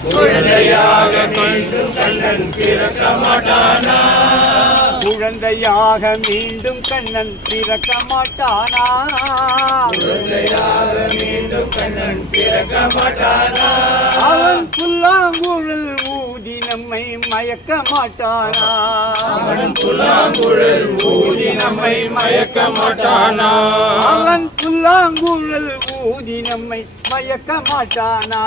குழந்தையாக மீண்டும் கண்ணன் பிறக்க மாட்டானா? குழந்தையாக மீண்டும் கண்ணன் பிறக்க மாட்டானா? குழந்தையாக மீண்டும் கண்ணன் பிறக்க மாட்டானா? அவன் புல்லாங்குழல் ஊதி நம்மை மயக்க மாட்டானா? அவன் புல்லாங்குழல் ஊதி நம்மை மயக்க மாட்டானா? அவன் புல்லாங்குழல் ஊதி நம்மை மயக்க மாட்டானா?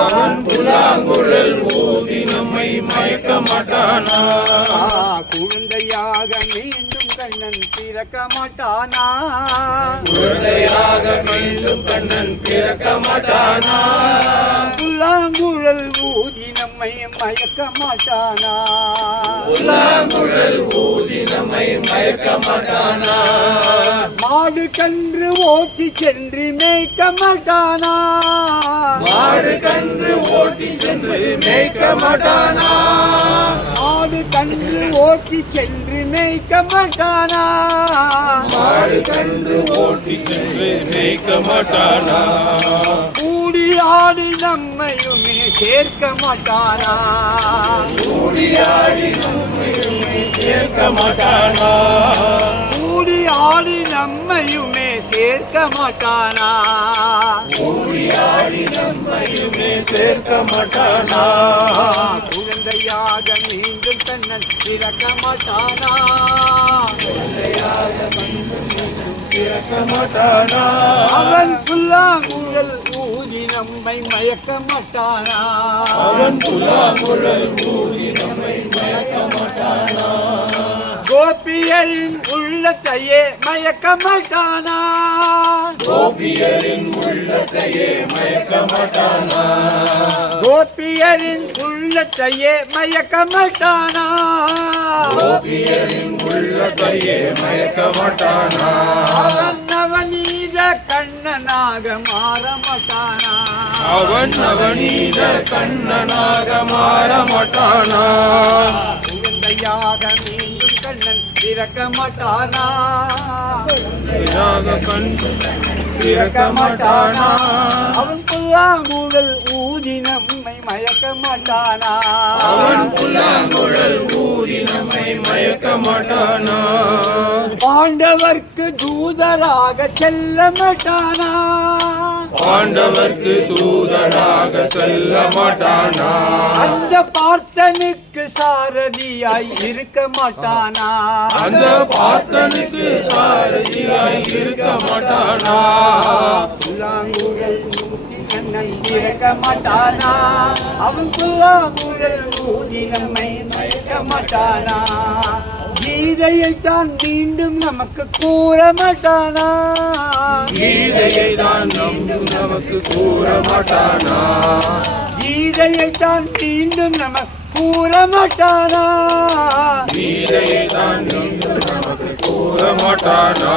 அவன் புல்லாங்குழல் ஊதி நம்மை மயக்க மாட்டானா? குழந்தையாக மீண்டும் கண்ணன் பிறக்க மாட்டானா? குழந்தையாக மீண்டும் கண்ணன் பிறக்க மாட்டானா? புல்லாங்குழல் ஊதி நம்மை மயக்க மாட்டானா? புல்லாங்குழல் ஊதி நம்மை மயக்க மாட்டானா? மாடு கன்று ஓட்டி சென்று மேய்க்க மாட்டானா? மாடு கன்று ஓட்டி சென்று மேய்க்க மாட்டானா? மாடு கன்று ஓட்டி சென்று மேய்க்க மாட்டானா? மாடு கன்று ஓட்டி சென்று மேய்க்க மாட்டானா? கூடி ஆடி நம்மையுமே சேர்க்க மாட்டானா? கூடியாடி நம்மையுமே சேர்க்க மாட்டானா? கூடி ஆடி நம்மையுமே சேர்க்க மாட்டானா? கூடியாடி நம்மையுமே சேர்க்க மாட்டானா? குழந்தையாக மீண்டும் கண்ணன் பிறக்க மாட்டானா? பிறக்க மாட்டானா? அவன் புல்லாங்குழல் ஊதி நம்மை மயக்க மாட்டானா? அவன் புல்லாங்குழல் ஊதி நம்மை மயக்க மாட்டானா? கோபியரின் உள்ளத்தையே மயக்க மாட்டானா? கோபியரின் உள்ளத்தையே மயக்க மாட்டானா? கோபியரின் உள்ளத்தையே மயக்க மாட்டானா? கோபியரின் உள்ளத்தையே மயக்க மாட்டானா? அவன் நவநீத கண்ணனாக மாற மாட்டானா? அவன் நவநீத கண்ணனாக மாற மாட்டானா? குழந்தையாக மீண்டும் கண்ணன் பிறக்க மாட்டானா? பிறக்க மாட்டானா? அவன் புல்லாங்குழல் ஊதி நம்மை மயக்க மாட்டானா? அவன் புல்லாங்குழல் ஊதி நம்மை மயக்க மாட்டானா? பாண்டவர்க்கு தூதராக செல்ல மாட்டானா? பாண்டவர்க்கு தூதனாக செல்ல மாட்டானா? அந்த பார்த்தனுக்கு சாரதியாய் இருக்க மாட்டானா? அந்த பார்த்தனுக்கு சாரதியாய் இருக்க மாட்டானா? புல்லாங்குழல் ஊதி கண்ணன் பிறக்க மாட்டானா? அவன் புல்லாங்குழல் ஊதி நம்மை மயக்க மாட்டானா? கீதையைத்தான் மீண்டும் நமக்கு கூற மாட்டானா? கீதையை தான் மீண்டும் நமக்கு கூற மாட்டானா? கீதையைத்தான் மீண்டும் நமக்கு கூற மாட்டானா? கீதையை தான் மீண்டும் நமக்கு கூற மாட்டானா?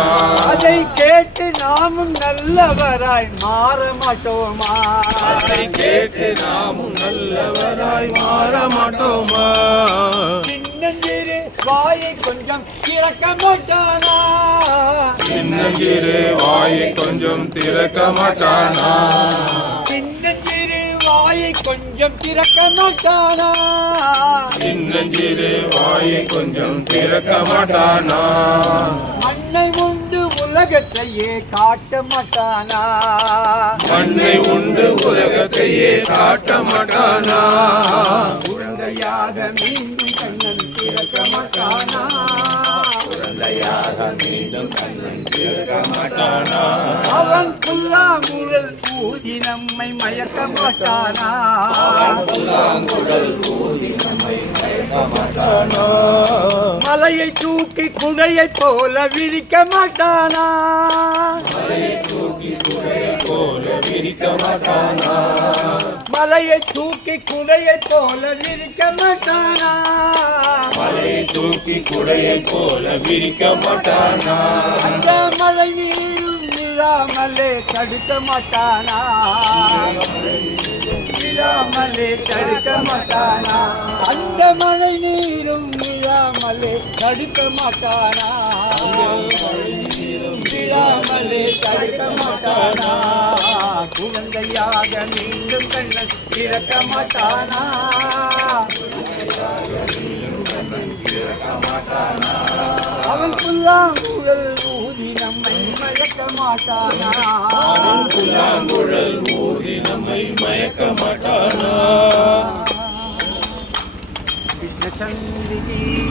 அதை கேட்டு நாமும் நல்லவராய் மாற மாட்டோமா? அதை கேட்டு நாமும் நல்லவராய் மாற மாட்டோமா? சின்னஞ்சிறு வாயை கொஞ்சம் திறக்க மாட்டானா? சின்னஞ்சிறு வாயை கொஞ்சம் திறக்க மாட்டானா? சின்னஞ்சிறு வாயை கொஞ்சம் திறக்க மாட்டானா? சின்னஞ்சிறு வாயை கொஞ்சம் திறக்க மாட்டானா? மண்ணை உண்டு உலகத்தையே காட்ட மாட்டானா? மண்ணை உண்டு உலகத்தையே காட்ட மாட்டானா? குழந்தையாக மீண்டும் கண்ணன் திறக்க மாட்டானா? குழந்தையாக மீண்டும் கண்ணன் திறக்க மாட்டானா? அவன் புல்லாங்குழல் ஊதி நம்மை மயக்க மாட்டானா? புல்லாங்குழல் ஊதி நம்மை மயக்க மாட்டானா? மலையை தூக்கி குடையை போல விரிக்க மாட்டானா? மலையை தூக்கி குடையை போல விரிக்க மாட்டானா? மலையை தூக்கி குடையை போல விரிக்க மாட்டானா? மலையை தூக்கி குடையை போல விரிக்க மாட்டானா? அந்த மழை நீரும் விழாமலே தடுக்க மாட்டானா? விழாமலே தடுக்க மாட்டானா? அந்த மழை நீரும் விழாமலே தடுக்க மாட்டானா? விழாமலே தடுக்க மாட்டானா? குழந்தையாக மீண்டும் கண்ணன் பிறக்க மாட்டானா அவன் புல்லாங்குழல் ஊதி நம்மை மயக்க மாட்டானா புல்லாங்குழல் ஊதி நம்மை மயக்க மாட்டானா கிருஷ்ண சந்திரி